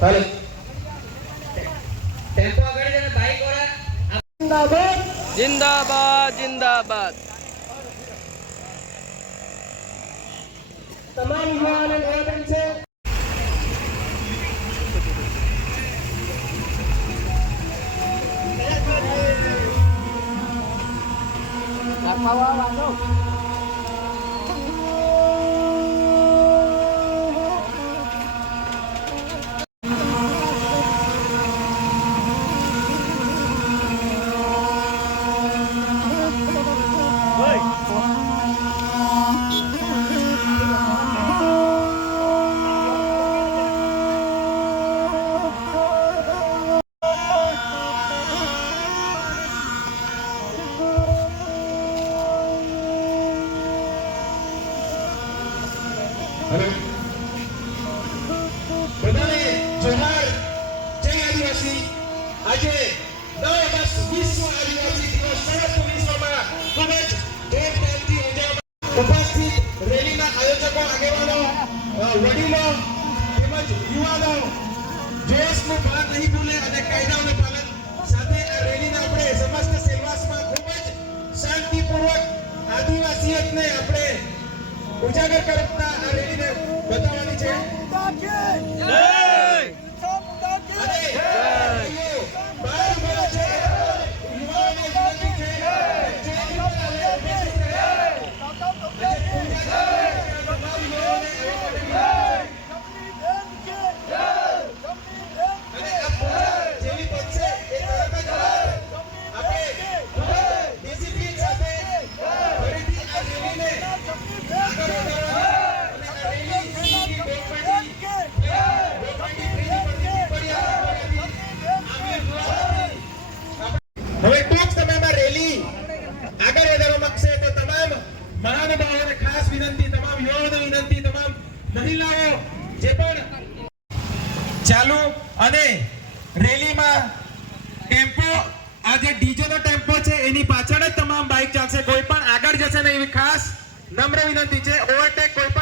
Hello tempo આગળ છે ને બાઈક વાળા जिंदाबाद जिंदाबाद તમામ યુવાઓને નિવેદન છે બધાને જોહાર જય આદિવાસી આજે 9 વિશ્વ આદિવાસી દિવસ સમગ્ર વિશ્વમાં ખૂબ જ ધૂમધામથી ઉજવવામાં ઉપસ્થિત રેલીના આયોજકો આગેવાનો વડીલો તેમજ યુવાનો જોશનો ભાગ નહીં ભૂલે અને કાયદાઓનું પાલન સાથે આ રેલીને આપણે સમસ્ત સેલવાસમાં ખૂબ જ શાંતિપૂર્વક આદિવાસીયતને આપણે ઉજાગર કરતા આ રેલીને બતાવવાની છે હવે ટૂંક સમયમાં રેલી આગળ વધારવા માંગશે તો તમામ મહાનુભાવોને ખાસ વિનંતી, તમામ યુવાઓને વિનંતી, તમામ મહિલાઓ જે પણ ચાલુ અને રેલીમાં ટેમ્પો આ જે ડીજે નો ટેમ્પો છે એની પાછળ જ તમામ બાઇક ચાલશે, કોઈ પણ આગળ જશે નહીં એવી ખાસ નમ્ર વિનંતી છે. ઓવરટેક કોઈ પણ